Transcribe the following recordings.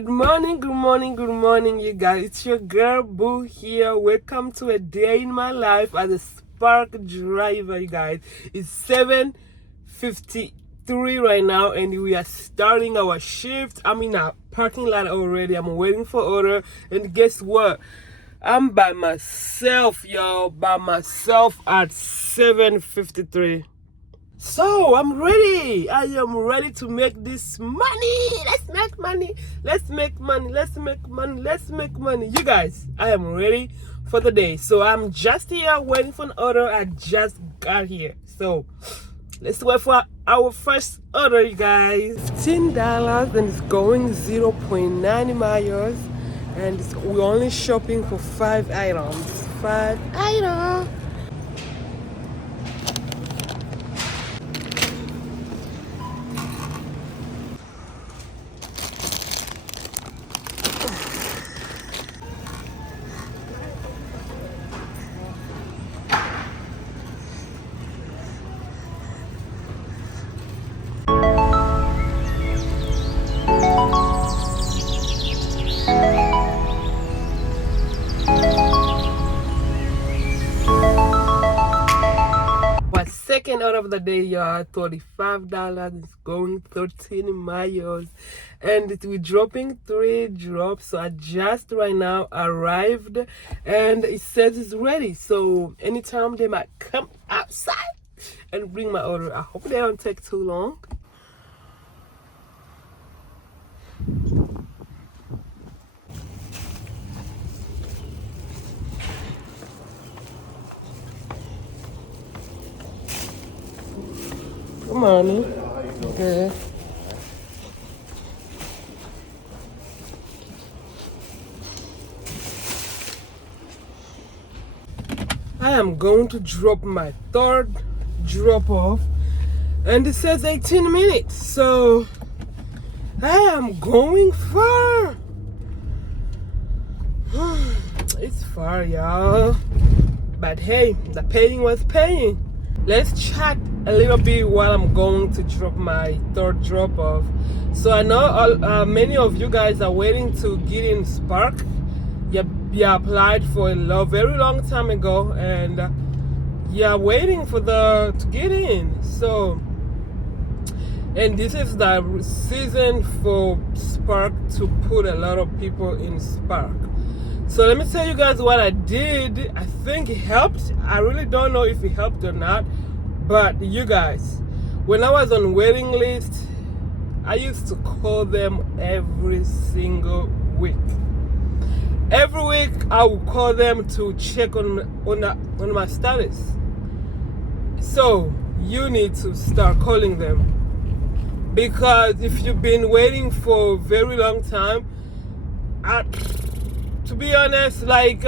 Good morning, you guys. It's your girl Boo here. Welcome to a day in my life as a SparkDriver, you guys. It's 7:53 right now, and we are starting our shift. I'm in a parking lot already. I'm waiting for order, and guess what? I'm by myself, y'all. By myself at 7:53. So I'm ready. I am ready to make this money. Let's make money. Let's make money. Let's make money. Let's make money. You guys, I am ready for the day. So I'm just here waiting for an order. I just got here. So let's wait for our first order, you guys. $15 and it's going 0.9 miles. And we're only shopping for 5 items. 5 items. Second out of the day, y'all. $35. It's going 13 miles, and we're dropping 3 drops. So I just right now arrived, and it says it's ready. So anytime they might come outside and bring my order. I hope they don't take too long. Good morning. Good. I am going to drop my third drop off, and it says 18 minutes. So I am going far. It's far, y'all. But hey, the paying was paying. Let's chat a little bit while I'm going to drop my third drop off. So I know many of you guys are waiting to get in Spark. You applied for a very long time ago, and you're waiting for to get in. So, and this is the season for Spark to put a lot of people in Spark. So let me tell you guys what I did. I think it helped. I really don't know if it helped or not. But you guys, when I was on waiting list, I used to call them every single week. Every week I would call them to check on my status. So you need to start calling them. Because if you've been waiting for a very long time, to be honest, like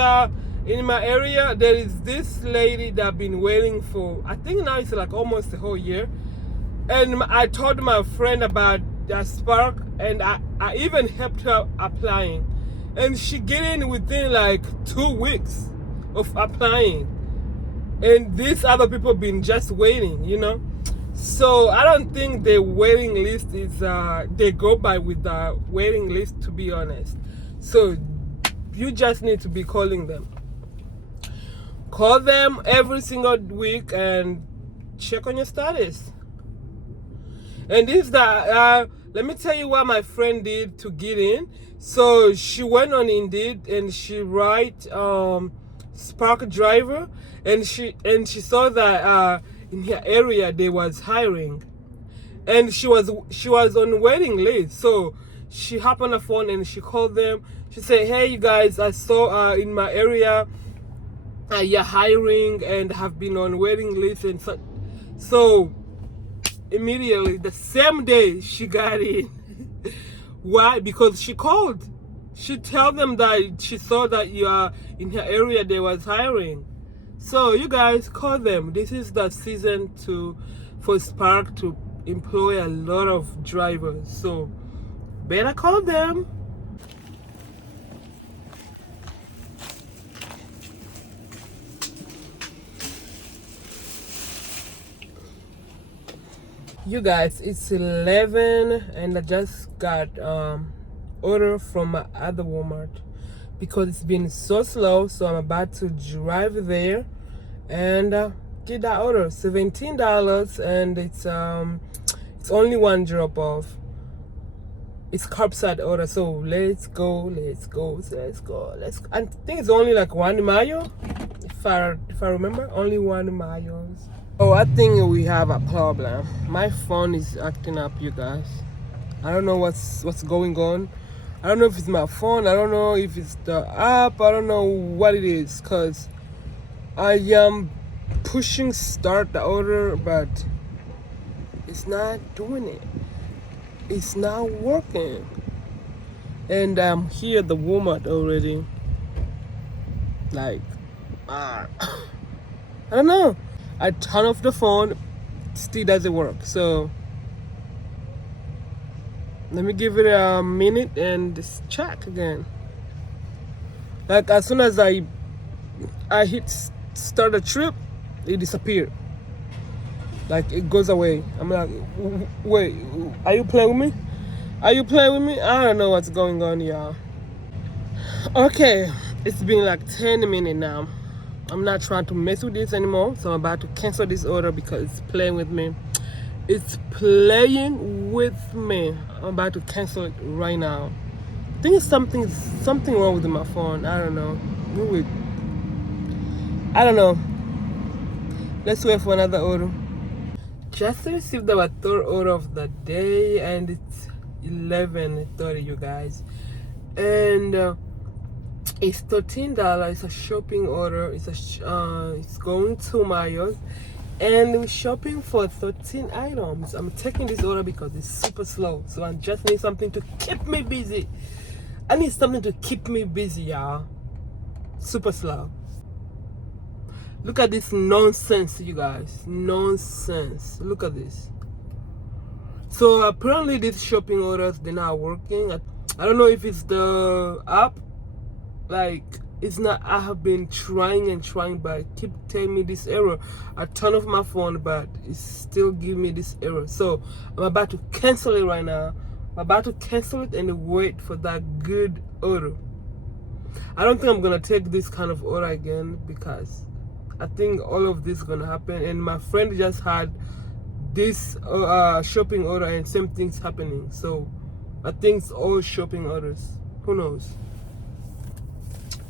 in my area, there is this lady that I've been waiting for, I think now it's like almost a whole year. And I told my friend about that Spark, and I even helped her applying. And she get in within like 2 weeks of applying. And these other people been just waiting, you know. So I don't think the waiting list is, they go by with the waiting list, to be honest. So you just need to be calling them. Call them every single week and check on your status. And this let me tell you what my friend did to get in. So she went on Indeed and she write SparkDriver, and she saw that in her area they was hiring, and she was on waiting list. So she hopped on the phone and she called them. She said, hey, you guys, I saw in my area you're hiring and have been on waiting list. And so immediately, the same day, she got in. Why? Because she called. She tell them that she saw that you are in her area they was hiring. So you guys call them. This is the season for Spark to employ a lot of drivers. So better call them. You guys, it's 11 and I just got order from my other Walmart because it's been so slow. So I'm about to drive there and get that order. $17, and it's only one drop off. It's curbside order, so let's go. I think it's only like 1 mile, if I remember, only 1 mile. Oh, I think we have a problem. My phone is acting up, you guys. I don't know what's going on. I don't know if it's my phone. I don't know if it's the app. I don't know what it is, cause I am pushing start the order, but it's not doing it. It's not working. And I'm here at the Walmart already. Like, I don't know. I turn off the phone, still doesn't work. So let me give it a minute and just check again. Like as soon as I hit start the trip, it disappeared. Like it goes away. I'm like, wait, are you playing with me? Are you playing with me? I don't know what's going on, y'all. Okay, it's been like 10 minutes now. I'm not trying to mess with this anymore, so I'm about to cancel this order because it's playing with me. It's playing with me. I'm about to cancel it right now. I think it's something wrong with my phone. I don't know. I don't know. Let's wait for another order. Just received our third order of the day, and it's 11:30, you guys. And it's $13. It's a shopping order. It's going 2 miles, and we're shopping for 13 items. I'm taking this order because it's super slow, so I just need something to keep me busy. I need something to keep me busy, y'all. Super slow. Look at this nonsense, you guys. Nonsense. Look at this. So apparently these shopping orders, they're not working. I don't know if it's the app. Like, it's not. I have been trying, but it keep telling me this error. I turn off my phone, but it's still giving me this error. So I'm about to cancel it right now. I'm about to cancel it and wait for that good order. I don't think I'm gonna take this kind of order again because I think all of this is gonna happen. And my friend just had this shopping order and same thing's happening. So I think it's all shopping orders. Who knows?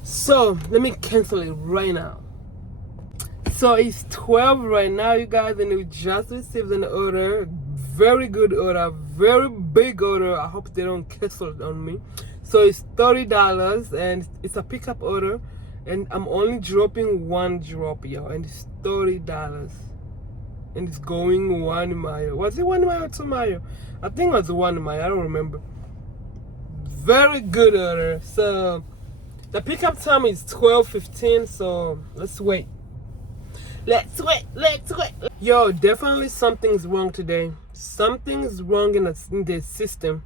So let me cancel it right now. So it's 12 right now, you guys, and we just received an order. Very good order, very big order. I hope they don't cancel it on me. So it's $30 and it's a pickup order, and I'm only dropping one drop, y'all, and it's $30 and it's going 1 mile. Was it 1 mile or 2 mile? I think it was 1 mile. I don't remember. Very good order. So the pickup time is 12:15. So let's wait. Let's wait. Yo, definitely something's wrong today. Something's wrong in the system.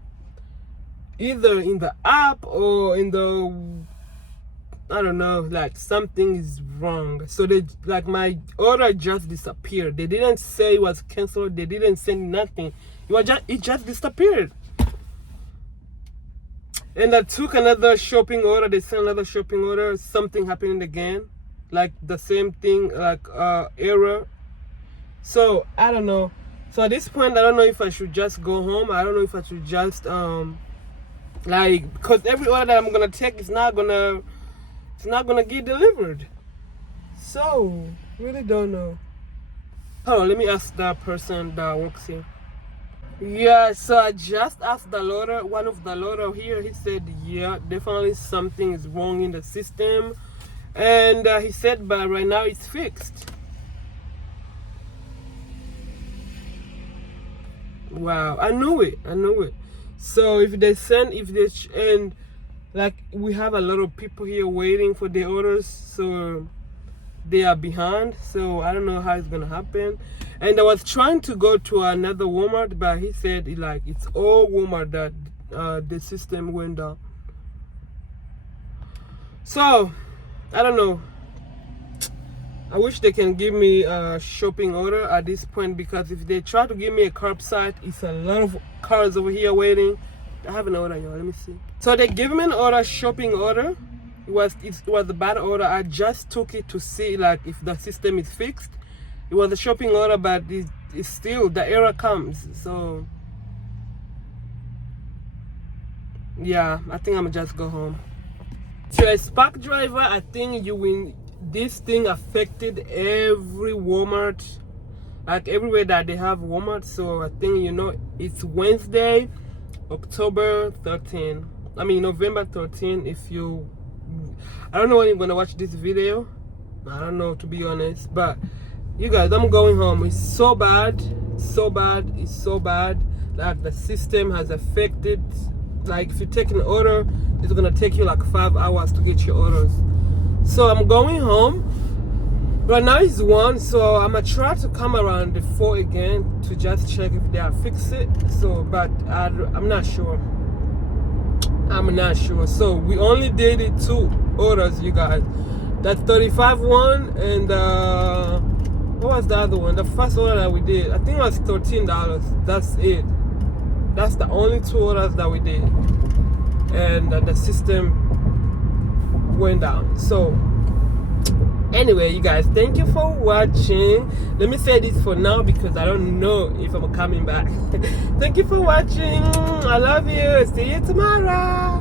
Either in the app or in the, I don't know, like something is wrong. So they, like, my order just disappeared. They didn't say it was canceled. They didn't say nothing. It just disappeared. And I took another shopping order. They sent another shopping order. Something happening again, like the same thing, like error. So I don't know. So at this point, I don't know if I should just go home. I don't know if I should just like, because every order that I'm gonna take is not gonna get delivered. So really don't know. Hold on, let me ask that person that works here. Yeah, so I just asked the loader, one of the loader here. He said, yeah, definitely something is wrong in the system, and he said, but right now it's fixed. Wow, I knew it. So and like, we have a lot of people here waiting for their orders, so they are behind. So I don't know how it's gonna happen. And I was trying to go to another Walmart, but he said it's all Walmart that the system went down. So I don't know. I wish they can give me a shopping order at this point, because if they try to give me a curbside, it's a lot of cars over here waiting. I have an order, y'all. Let me see. So they gave me an order, shopping order. It was a bad order. I just took it to see like if the system is fixed. It was a shopping order, but it's still the error comes. So yeah, I think I'm gonna just go home. So a SparkDriver, I think this thing affected every Walmart, like everywhere that they have Walmart. So I think it's Wednesday, November 13. I don't know when you're gonna watch this video. I don't know, to be honest, but you guys, I'm going home. It's so bad, so bad, it's so bad that the system has affected. Like if you take an order, it's gonna take you like 5 hours to get your orders. So I'm going home. Right now it's 1, so I'm gonna try to come around the 4 again to just check if they have fixed it. So, but I'm not sure. I'm not sure. So we only did it 2 orders, you guys. That 35 one and what was the other one? The first order that we did, I think it was $13. That's it. That's the only 2 orders that we did, and the system went down. So anyway, you guys, thank you for watching. Let me say this for now because I don't know if I'm coming back. Thank you for watching. I love you. See you tomorrow.